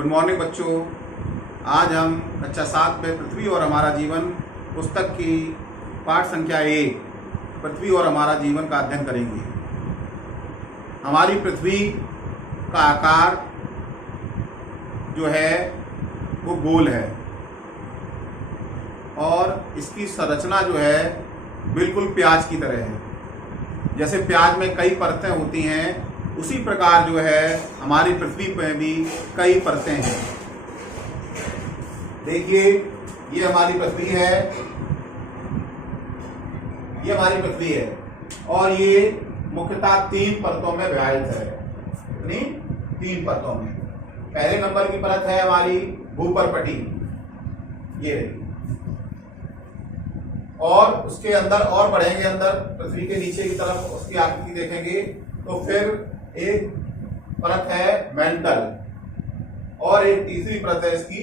Good morning बच्चों। आज हम कक्षा 7 में पृथ्वी और हमारा जीवन पुस्तक की पाठ संख्या 1 पृथ्वी और हमारा जीवन का अध्ययन करेंगे। हमारी पृथ्वी का आकार जो है वो गोल है और इसकी संरचना जो है बिल्कुल प्याज की तरह है। जैसे प्याज में कई परतें होती हैं, उसी प्रकार जो है हमारी पृथ्वी पर भी कई परतें हैं। देखिए, ये हमारी पृथ्वी है, ये हमारी पृथ्वी है और ये मुख्यतः 3 परतों में विभाजित है। कितनी? 3 परतों में। पहले नंबर की परत है हमारी भूपर्पटी, ये रही, और उसके अंदर और बढ़ेंगे, अंदर पृथ्वी के नीचे की तरफ उसकी आकृति देखेंगे तो फिर एक परत है मेंटल और एक तीसरी परत है इसकी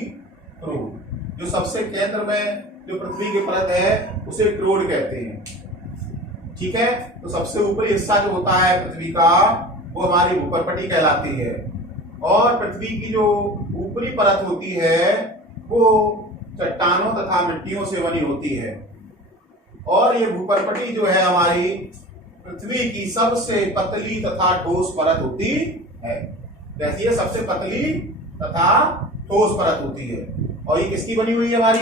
क्रूड। जो सबसे केंद्र में जो पृथ्वी की परत है उसे क्रूड कहते हैं। ठीक है, तो सबसे ऊपरी हिस्सा जो होता है पृथ्वी का वो हमारी भूपर्पटी कहलाती है और पृथ्वी की जो ऊपरी परत होती है वो चट्टानों तथा मिट्टियों से बनी होती है। और ये भूपर्पटी जो है हमारी पृथ्वी की सबसे पतली तथा ठोस परत होती है। जैसे ये सबसे पतली तथा ठोस परत होती है। और ये किसकी बनी हुई है? हमारी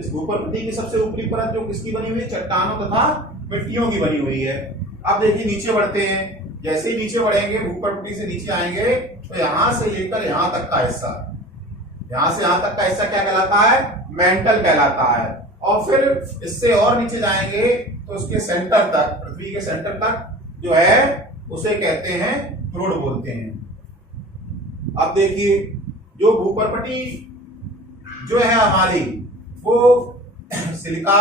इस भूपर्पटी की सबसे ऊपरी परत जो किसकी बनी हुई है? चट्टानों तथा मिट्टियों की बनी हुई है। अब देखिए, नीचे बढ़ते हैं। जैसे ही नीचे बढ़ेंगे, भूपर्पटी से नीचे आएंगे तो यहां से लेकर यहां तक का हिस्सा, यहां से यहां तक का हिस्सा क्या कहलाता है? मेंटल कहलाता है। और फिर इससे और नीचे जाएंगे तो उसके सेंटर तक, पृथ्वी के सेंटर तक जो है उसे कहते हैं क्रूड बोलते हैं। अब देखिए, जो भूपर्पटी जो है हमारी वो सिलिका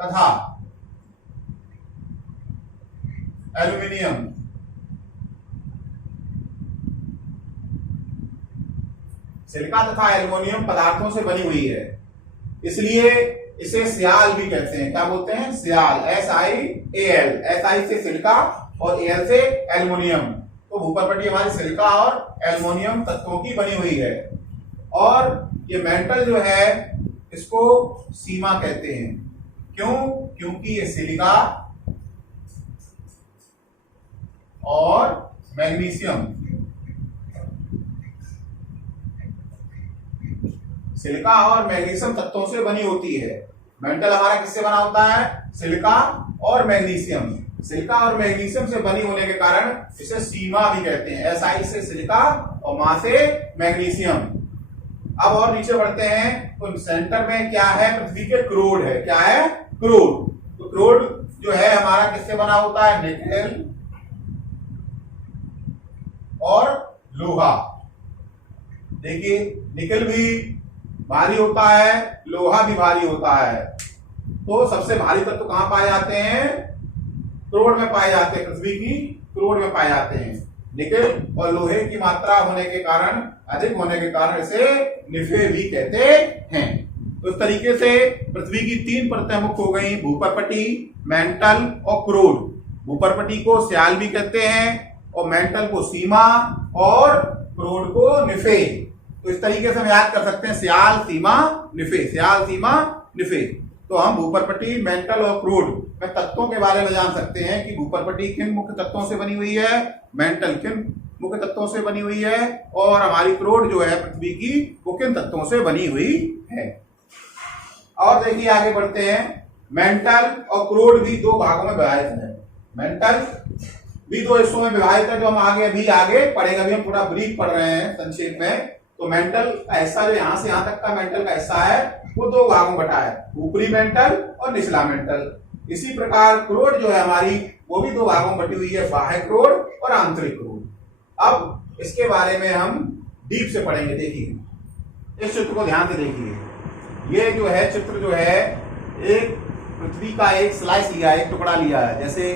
तथा एल्यूमिनियम सिलिका तथा एल्युमिनियम पदार्थों से बनी हुई है, इसलिए इसे सियाल भी कहते हैं। क्या बोलते हैं? सियाल। SiAl। Si से सिलिका और Al से एल्युमिनियम। तो भूपर्पटी हमारी सिलिका और एल्युमिनियम तत्वों की बनी हुई है। और ये मेंटल जो है इसको सीमा कहते हैं। क्यों? क्योंकि ये सिलिका और मैग्नीशियम, सिलिका और मैग्नीशियम तत्वों से बनी होती है। मेंटल हमारा किससे बना होता है? सिलिका और मैग्नीशियम। सिलिका और मैग्नीशियम से बनी होने के कारण इसे सीमा भी कहते हैं। Si से सिलिका और Ma से मैग्नीशियम। अब और नीचे बढ़ते हैं तो सेंटर में क्या है? पृथ्वी के क्रूड है। क्या है? क्रूड। तो क्रूड जो है हमारा किससे बना होता है? निकेल और लोहा। देखिए, निकेल भी भारी होता है, लोहा भी भारी होता है। तो सबसे भारी तत्व कहां पाए जाते हैं? क्रूड में पाए जाते हैं। पृथ्वी की क्रूड में पाए जाते हैं। निकेल और लोहे की मात्रा होने के कारण, अधिक होने के कारण इसे निफे भी कहते हैं। तो इस तरीके से पृथ्वी की 3 परतें मुख्य हो गई, भूपर्पटी, मेंटल और क्रूड। भूपर्पटी को सियाल भी कहते हैं और मेंटल को सीमा और क्रूड को निफे। तो इस तरीके से हम याद कर सकते हैं, सियाल, सीमा, निफे, सियाल, सीमा, निफे। तो हम भूपर्पटी, मेंटल और क्रूड में तत्वों के बारे में जान सकते हैं कि भूपर्पटी किन मुख्य तत्वों से बनी हुई है, मेंटल किन मुख्य तत्वों से बनी हुई है और हमारी क्रूड जो है पृथ्वी की वो किन तत्वों से बनी हुई है। और देखिए, आगे बढ़ते हैं। मेंटल और क्रूड भी 2 भागों में विभाजित है। मेंटल भी 2 हिस्सों में विभाजित है, जो हम आगे पढ़ेंगे। अभी हम पूरा ब्रीफ पढ़ रहे हैं संक्षेप में। तो मेंटल का हिस्सा जो यहां से यहां तक का मेंटल का हिस्सा है वो 2 भागों में बटा है, ऊपरी मेंटल और निचला मेंटल। इसी प्रकार क्रूड जो है हमारी वो भी 2 भागों में बटी हुई है, बाह्य क्रूड और आंतरिक क्रूड। अब इसके बारे में हम डीप से पढ़ेंगे। देखिए, इस चित्र को ध्यान से देखिए। ये जो है चित्र जो है एक पृथ्वी का एक स्लाइस लिया है, एक टुकड़ा लिया है। जैसे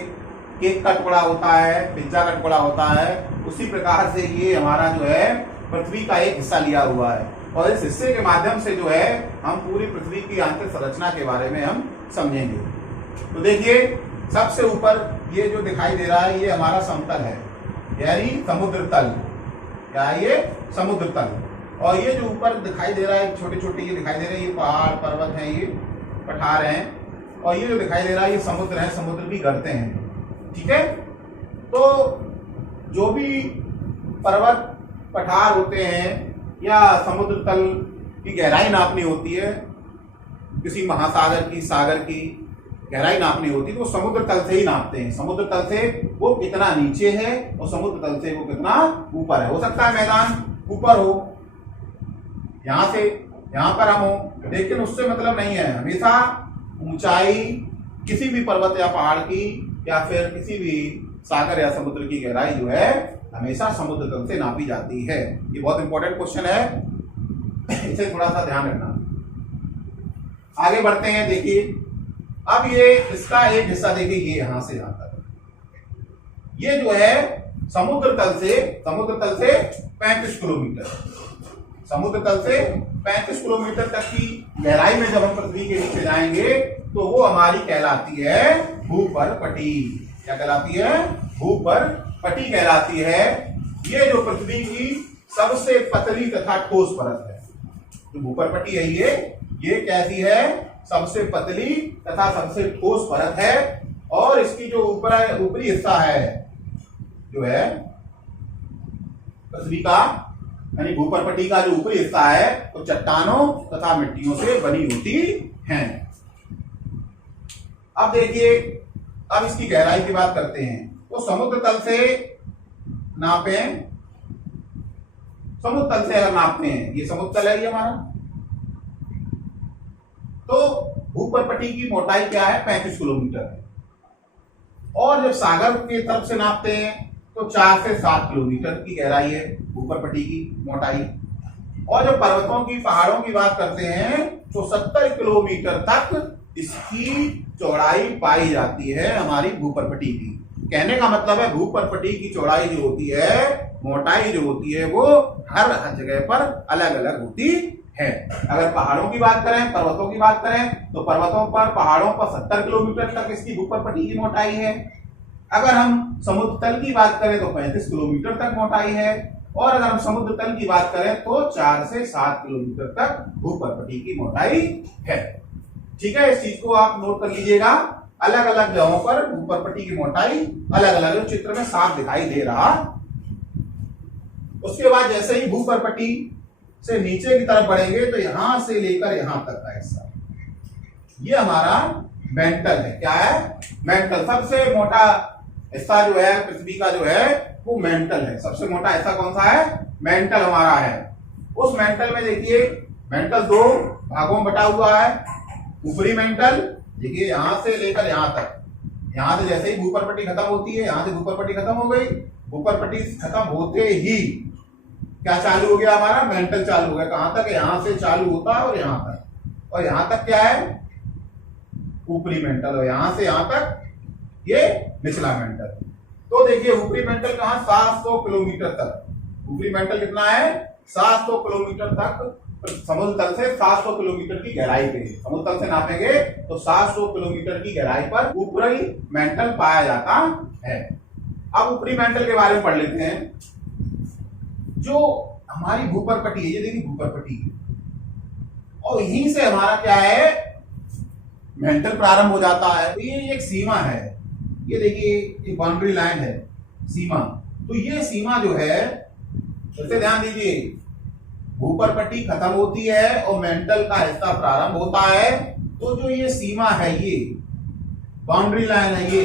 केक का टुकड़ा होता है, पिज्जा का टुकड़ा होता है, उसी प्रकार से ये हमारा जो है पृथ्वी का एक हिस्सा लिया हुआ है। और इस हिस्से के माध्यम से जो है हम पूरी पृथ्वी की आंतरिक संरचना के बारे में हम समझेंगे। तो देखिए, सबसे ऊपर ये जो दिखाई दे रहा है ये हमारा समतल है, यानी समुद्र तल। क्या है ये? समुद्र तल। और ये जो ऊपर दिखाई दे रहा है छोटे छोटे ये दिखाई दे रहे हैं, ये पहाड़ पर्वत हैं, ये पठार हैं, और ये जो दिखाई दे रहा है ये समुद्र है, समुद्र की गर्तें हैं। ठीक है, तो जो भी पर्वत पठार होते हैं या समुद्र तल की गहराई नापनी होती है, किसी महासागर की सागर की गहराई नापनी होती है तो समुद्र तल से ही नापते हैं। समुद्र तल से वो कितना नीचे है और समुद्र तल से वो कितना ऊपर है। हो सकता है मैदान ऊपर हो, यहां से यहां पर हम हो, लेकिन उससे मतलब नहीं है। हमेशा ऊंचाई किसी भी पर्वत या पहाड़ की या फिर किसी भी सागर या समुद्र की गहराई जो है हमेशा समुद्र तल से नापी जाती है। ये बहुत इंपॉर्टेंट क्वेश्चन है, इसे थोड़ा सा ध्यान रखना। आगे बढ़ते हैं। देखिए अब ये इसका एक हिस्सा देखिए, ये यहां से यहां तक, ये जो है समुद्र तल से 35 किलोमीटर, समुद्र तल से 35 किलोमीटर तक की गहराई में जब हम पृथ्वी के नीचे जाएंगे तो वो हमारी कहलाती है भूपर्पटी। क्या कहलाती है? भूपर्पटी कहलाती है। ये जो पृथ्वी की सबसे पतली तथा ठोस परत है, जो भूपर्पटी है ये कैसी है? सबसे पतली तथा सबसे ठोस परत है। और इसकी जो ऊपरी हिस्सा है जो है पृथ्वी का, यानी भूपर्पटी का जो ऊपरी हिस्सा है वो चट्टानों तथा मिट्टियों से बनी होती है। अब देखिए, अब इसकी गहराई की बात करते हैं। तो समुद्र तल से नापें, समुद्र तल से अगर नापते हैं, ये समुद्र तल है ये हमारा, तो भूपर्पटी की मोटाई क्या है? 35 किलोमीटर है। और जब सागर की तरफ से नापते हैं तो 4 से 7 किलोमीटर की गहराई है भूपर्पटी की मोटाई। और जब पर्वतों की पहाड़ों की बात करते हैं तो 70 किलोमीटर तक इसकी चौड़ाई पाई जाती है हमारी भूपर्पटी की। कहने का मतलब है भूपर्पटी की चौड़ाई जो होती है, मोटाई जो होती है, वो हर जगह पर अलग अलग होती है। अगर पहाड़ों की बात करें, पर्वतों की बात करें तो पर्वतों पर पहाड़ों पर 70 किलोमीटर तक इसकी भूपर्पटी की मोटाई है। अगर हम समुद्र तल की बात करें तो 35 किलोमीटर तक मोटाई है। और अगर हम समुद्र तल की बात करें तो 4 से 7 किलोमीटर तक भूपर्पटी की मोटाई है। ठीक है, इस चीज को आप नोट कर लीजिएगा। अलग अलग जगहों पर भूपर्पटी की मोटाई अलग अलग चित्र में साफ दिखाई दे रहा। उसके बाद जैसे ही भूपर्पटी से नीचे की तरफ बढ़ेंगे तो यहां से लेकर यहां तक का हिस्सा, ये हमारा मेंटल है। क्या है? मेंटल। सबसे मोटा हिस्सा जो है पृथ्वी का जो है वो मेंटल है। सबसे मोटा हिस्सा कौन सा है? मेंटल हमारा है। उस मेंटल में देखिए, मेंटल 2 भागों में बटा हुआ है। ऊपरी मेंटल देखिए यहां से लेकर यहां तक, यहां से जैसे ही भूपर्पटी खत्म होती है, यहां से भूपर्पटी खत्म हो गई, भूपर्पटी खत्म होते ही क्या चालू हो गया? हमारा मेंटल चालू हो गया। कहां तक? यहां से चालू होता है और यहां तक। और यहां तक क्या है? ऊपरी मेंटल। और यहां से यहां तक ये निचला मेंटल। तो देखिए ऊपरी मेंटल कहां? 700 किलोमीटर तक। ऊपरी मेंटल कितना है? 700 किलोमीटर तक। समुद्र तल से 700 किलोमीटर की गहराई पे, समुद्र तल से नापेंगे तो 700 किलोमीटर की गहराई पर ऊपरी मेंटल पाया जाता है। अब ऊपरी मेंटल के बारे में पढ़ लेते हैं। जो हमारी भूपर्पटी है, ये देखिए भूपर्पटी है, और यहीं से हमारा क्या है? मेंटल प्रारंभ हो जाता है। तो ये एक सीमा है, ये देखिए एक बाउंड्री लाइन है, सीमा। तो ये सीमा जो है, इससे ध्यान दीजिए, भूपर्पटी खत्म होती है और मेंटल का हिस्सा प्रारंभ होता है। तो जो ये सीमा है, ये बाउंड्री लाइन है,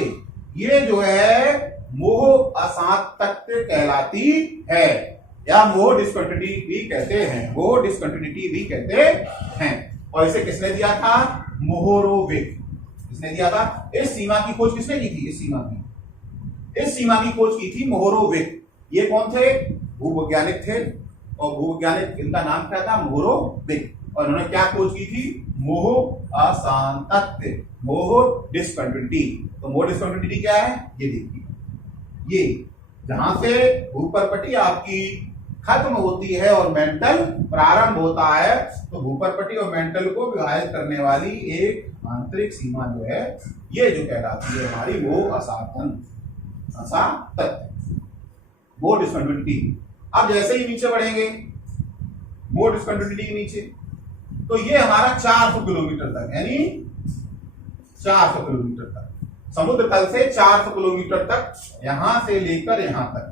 ये जो है मोह अशांत तत्व कहलाती है, या मोह डिस्कंटिन्यूटी भी कहते हैं। मोह डिस्कंटिन्यूटी भी कहते हैं। और इसे किसने दिया था? मोहोरोविक। किसने दिया था? इस सीमा की खोज किसने की थी? इस सीमा की खोज की थी मोहोरोविक। ये कौन थे? भूवैज्ञानिक थे। और भूवैज्ञानिक, इनका नाम क्या था? मोहोरोविक। और उन्होंने क्या खोज की थी? मोह अशांतत्व, मोह डिस्कंटिन्यूटी। तो मोह डिस्कंटिन्यूटी क्या है? ये देखिए, ये जहां से भूपर्पटी आपकी खत्म होती है और मेंटल प्रारंभ होता है, तो भूपर्पटी और मेंटल को विभाजित करने वाली एक आंतरिक सीमा जो है, ये जो कहलाती है हमारी वो अशांतत्व, वो डिस्कंटिन्यूटी। अब जैसे ही नीचे बढ़ेंगे मोर डिस्कंटिन्यूटी के नीचे, तो ये हमारा 400 किलोमीटर तक, यानी 400 किलोमीटर तक समुद्र तल से 400 किलोमीटर तक, यहां से लेकर यहां तक,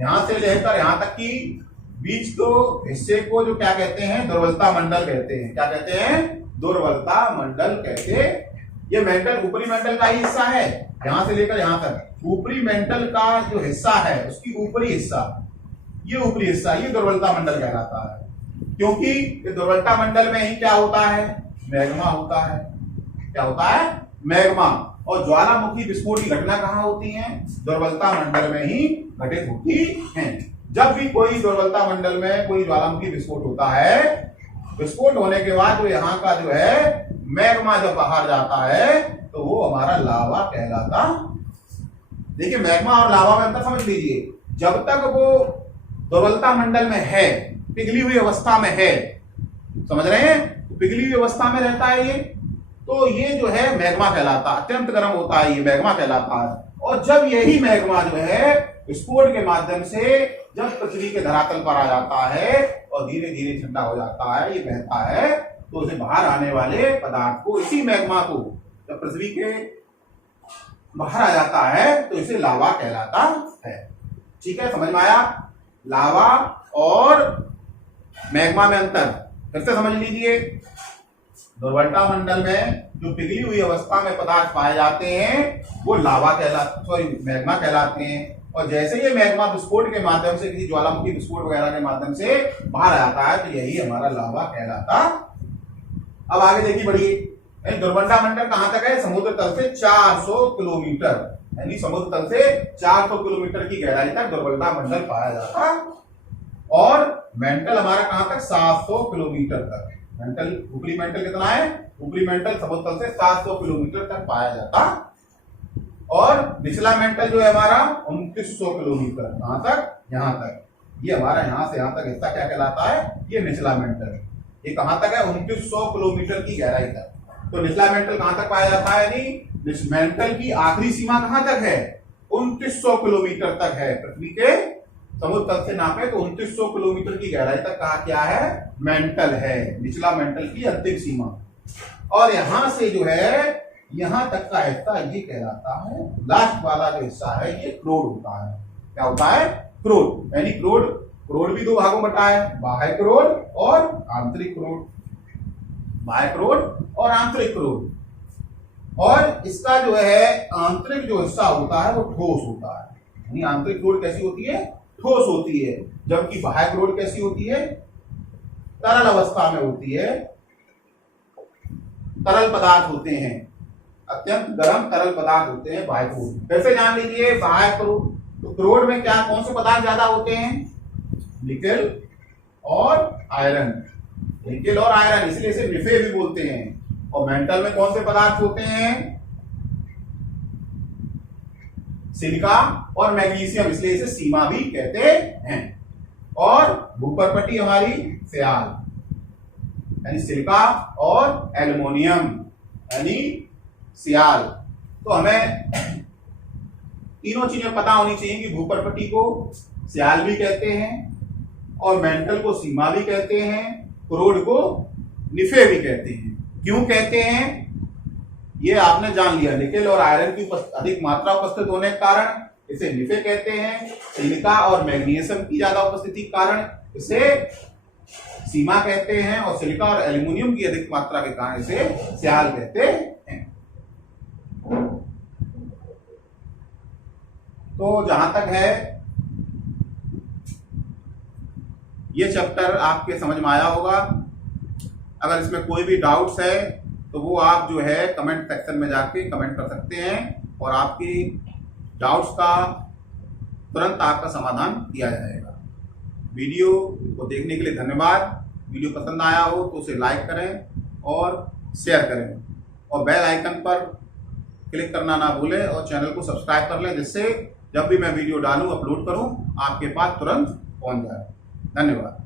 यहां से लेकर यहां तक की बीच को हिस्से को जो क्या कहते हैं, दुर्बलता मंडल कहते हैं। क्या कहते हैं? दुर्बलता मंडल कहते हैं। ये मेंटल ऊपरी मेंटल का ही हिस्सा है, यहां से लेकर यहां तक ऊपरी मेंटल का जो हिस्सा है उसकी ऊपरी हिस्सा, ये ऊपरी हिस्सा, ये दुर्बलता मंडल कहलाता है। क्योंकि ये दुर्बलता मंडल में ही क्या होता है? मैग्मा होता है। क्या होता है? मैग्मा। और ज्वालामुखी विस्फोट की घटना कहां होती है? दुर्बलता मंडल में ही घटित होती है। जब भी कोई दुर्बलता मंडल में कोई ज्वालामुखी विस्फोट होता है, विस्फोट होने के बाद जो यहाँ का जो है मैग्मा जब बाहर जाता है तो वो हमारा लावा कहलाता। देखिए मैग्मा और लावा में अंतर समझ लीजिए। जब तक वो दुर्बलता मंडल में है, पिघली हुई अवस्था में है, समझ रहे हैं, पिघली हुई अवस्था में रहता है ये, तो ये जो है मैग्मा कहलाता है। अत्यंत गर्म होता है, ये मैग्मा कहलाता है। और जब यही मैग्मा जो है विस्फोट के माध्यम से जब पृथ्वी के धरातल पर आ जाता है और धीरे धीरे ठंडा हो जाता है, ये बहता है, तो उसे बाहर आने वाले पदार्थ को, इसी मैग्मा को जब पृथ्वी के बाहर आ जाता है तो इसे लावा कहलाता है। ठीक है, समझ में आया? लावा और मैग्मा में अंतर फिर से समझ लीजिए। दुर्बलता मंडल में जो पिघली हुई अवस्था में पदार्थ पाए जाते हैं वो लावा कहलाते, मैग्मा कहलाते हैं। और जैसे ये मैग्मा विस्फोट के माध्यम से, किसी ज्वालामुखी विस्फोट वगैरह के माध्यम से बाहर आता है तो यही हमारा लावा कहलाता। अब आगे देखिए, बढ़िए। दुर्बलता मंडल कहां तक है? समुद्र तल से 400 किलोमीटर, यानी समुद्र तल से 400 किलोमीटर की गहराई तक दुर्बलता मंडल पाया जाता। और मेंटल हमारा कहां तक? 700 किलोमीटर तक। मेंटल, ऊपरी मेंटल कितना है? ऊपरी मेंटल समुद्र तल से 700 किलोमीटर तक पाया जाता। और निचला मेंटल जो है हमारा 2900 किलोमीटर, कहां तक? यहां तक। ये हमारा यहां से यहां तक हिस्सा क्या कहलाता है? ये निचला मेंटल। ये कहां तक है? 2900 किलोमीटर की गहराई तक। तो निचला मेंटल कहां तक पाया जाता है? यानी मेंटल की आखिरी सीमा कहां तक है? 2900 किलोमीटर तक है। पृथ्वी के समुद्र तल से नापे तो 2900 किलोमीटर की गहराई तक कहा क्या है? मेंटल है, निचला मेंटल की अंतिम सीमा। और यहां से जो है यहां तक का हिस्सा ये कहलाता है, लास्ट वाला जो हिस्सा है ये क्रोड होता है। क्या होता है? क्रोड। यानी क्रोड, क्रोड भी दो भागों में बटा है, बाह्य क्रोड और आंतरिक क्रोड। बाह्य क्रोड और आंतरिक क्रोड। और इसका जो है आंतरिक जो हिस्सा होता है वो ठोस होता है। यानी आंतरिक क्रोड कैसी होती है? ठोस होती है। जबकि बाह्य क्रोड कैसी होती है? तरल अवस्था में होती है, तरल पदार्थ होते हैं, अत्यंत गर्म तरल पदार्थ होते हैं बाह्य क्रोड। फिर से जान लीजिए, बाह्य क्रोड, तो क्रोड में क्या, कौन से पदार्थ ज्यादा होते हैं? निकेल और आयरन। निकेल और आयरन, इसलिए इसे निफे भी बोलते हैं। और मेंटल में कौन से पदार्थ होते हैं? सिलिका और मैग्नीशियम, इसलिए इसे सीमा भी कहते हैं। और भूपरपटी हमारी सियाल, यानी सिलिका और एल्युमिनियम यानी सियाल। तो हमें तीनों चीजें पता होनी चाहिए कि भूपरपटी को सियाल भी कहते हैं और मेंटल को सीमा भी कहते हैं, क्रोड को निफे भी कहते हैं। क्यों कहते हैं ये आपने जान लिया। निकेल और आयरन की अधिक मात्रा उपस्थित होने के कारण इसे निफे कहते हैं। सिलिका और मैग्नीशियम की ज्यादा उपस्थिति के कारण इसे सीमा कहते हैं। और सिलिका और एल्युमिनियम की अधिक मात्रा के कारण इसे सियाल कहते हैं। तो जहां तक है ये चैप्टर आपके समझ में आया होगा। अगर इसमें कोई भी डाउट्स है तो वो आप जो है कमेंट सेक्शन में जाके कमेंट कर सकते हैं और आपकी डाउट्स का तुरंत आपका समाधान दिया जाएगा। वीडियो को देखने के लिए धन्यवाद। वीडियो पसंद आया हो तो उसे लाइक करें और शेयर करें और बेल आइकन पर क्लिक करना ना भूलें और चैनल को सब्सक्राइब कर लें, जिससे जब भी मैं वीडियो डालूं, अपलोड करूं, आपके पास तुरंत पहुंच जाए। धन्यवाद।